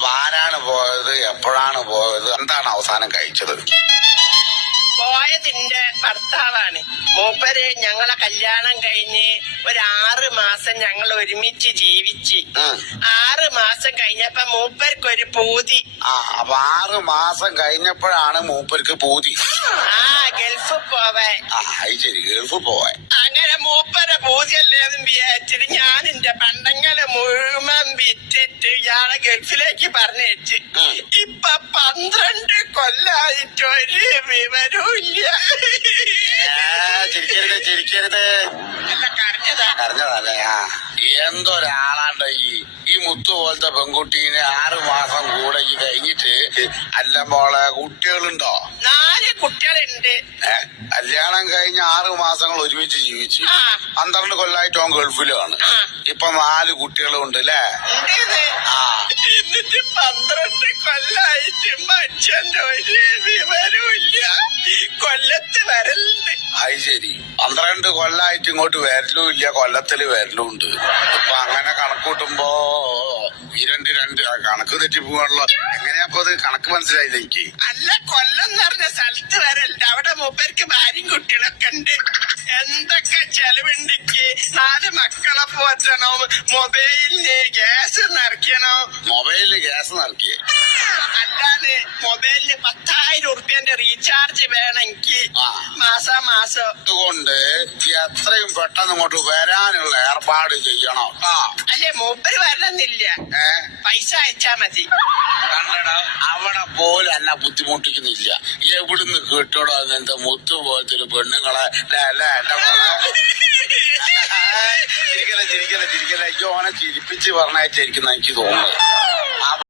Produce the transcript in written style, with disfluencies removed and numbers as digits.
അപ്പൊ ആരാണ് പോയത്, എപ്പോഴാണ് പോയത്, എന്താണ് അവസാനം കഴിച്ചത്? പോയതിന്റെ ഭർത്താവാണ്. മൂപ്പര് ഞങ്ങളെ കല്യാണം കഴിഞ്ഞ് ഒരു 6 മാസം ഞങ്ങൾ ഒരുമിച്ച് ജീവിച്ച് 6 മാസം കഴിഞ്ഞപ്പോ മൂപ്പർക്കൊരു പൂതി. അപ്പൊ 6 മാസം കഴിഞ്ഞപ്പോഴാണ് മൂപ്പർക്ക് പൂതി. ഗൾഫ് പോവാൻ. ശരി, ഗൾഫ് പോവാൻ. അങ്ങനെ മൂപ്പരെ പൂതിയല്ലേന്നും വിചാരിച്ചിട്ട് ഞാൻ എന്റെ പണ്ടങ്ങളെ മുഴുവൻ വിറ്റിട്ട് ഇയാളെ ഗൾഫിലേക്ക് പറഞ്ഞയച്ച്. ഇപ്പൊ 12 കൊല്ലായിട്ട് ഒരു വിവരവും ഇല്ല. ചിരിക്കരുത്. കരഞ്ഞതല്ലേ? എന്തൊരാളാണ്ട ഈ മുത്തു പോലത്തെ പെൺകുട്ടീനെ 6 മാസം കൂടെ ഈ കഴിഞ്ഞിട്ട്. അല്ല മോളെ, കുട്ടികളുണ്ടോ? 4 കുട്ടികളുണ്ട്. കല്യാണം കഴിഞ്ഞ 6 മാസങ്ങൾ ഒരുമിച്ച് ജീവിച്ചു. 12 കൊല്ലായിട്ട് ഓൻ ഗൾഫിലാണ്. ഇപ്പൊ 4 കുട്ടികളും ഉണ്ട് അല്ലേ? എന്നിട്ട് 12 കൊല്ലായിട്ട് മനുഷ്യന്റെ ഒരു വിവരവും ഇല്ല. കൊല്ലത്ത് വരലുണ്ട്. ശരി, 12 കൊല്ലായിട്ട് ഇങ്ങോട്ട് വരലും ഇല്ല, കൊല്ലത്തില് വരലും ഉണ്ട്. ഇപ്പൊ അങ്ങനെ കണക്കൂട്ടുമ്പോ ഈ രണ്ട് കണക്ക് തെറ്റിപ്പോകാണല്ലോ. എങ്ങനെയാപ്പോ അത് കണക്ക് മനസ്സിലായില്ല എനിക്ക്. അല്ല, കൊല്ലം എന്ന് പറഞ്ഞ സ്ഥലത്ത് വരലുണ്ട്. അവിടെ മൂപ്പർക്ക് ഭാര്യയും കുട്ടികളൊക്കെ ഉണ്ട്. എന്തൊക്കെ ചെലവുണ്ടെക്ക്. 4 മക്കളെ പോറ്റണം, മൊബൈലിന് ഗ്യാസ് നിറയ്ക്കണം. മൊബൈലില് ഗ്യാസ് നിറക്കിയേ? അല്ലാതെ മൊബൈലിന് 10,000 ഉറുപ്പ്യന്റെ റീചാർജ് വേണമെങ്കിൽ മാസം. അതുകൊണ്ട് എത്രയും പെട്ടെന്ന് ഇങ്ങോട്ട് വരാനുള്ള ഏർപ്പാട് ചെയ്യണം. അല്ലേ, മൂപ്പര് വരണമെന്നില്ല, പൈസ അയച്ചാ മതി. കണ്ടടാ, അവിടെ പോലും എന്നെ ബുദ്ധിമുട്ടിക്കുന്നില്ല. എവിടുന്ന് കിട്ടണോ അങ്ങനത്തെ മുത്തു പോലത്തെ ഒരു പെണ്ണുങ്ങളെ? ചിരിക്കല. ഓനെ ചിരിപ്പിച്ച് പറഞ്ഞയച്ചായിരിക്കും എനിക്ക് തോന്നുന്നത്.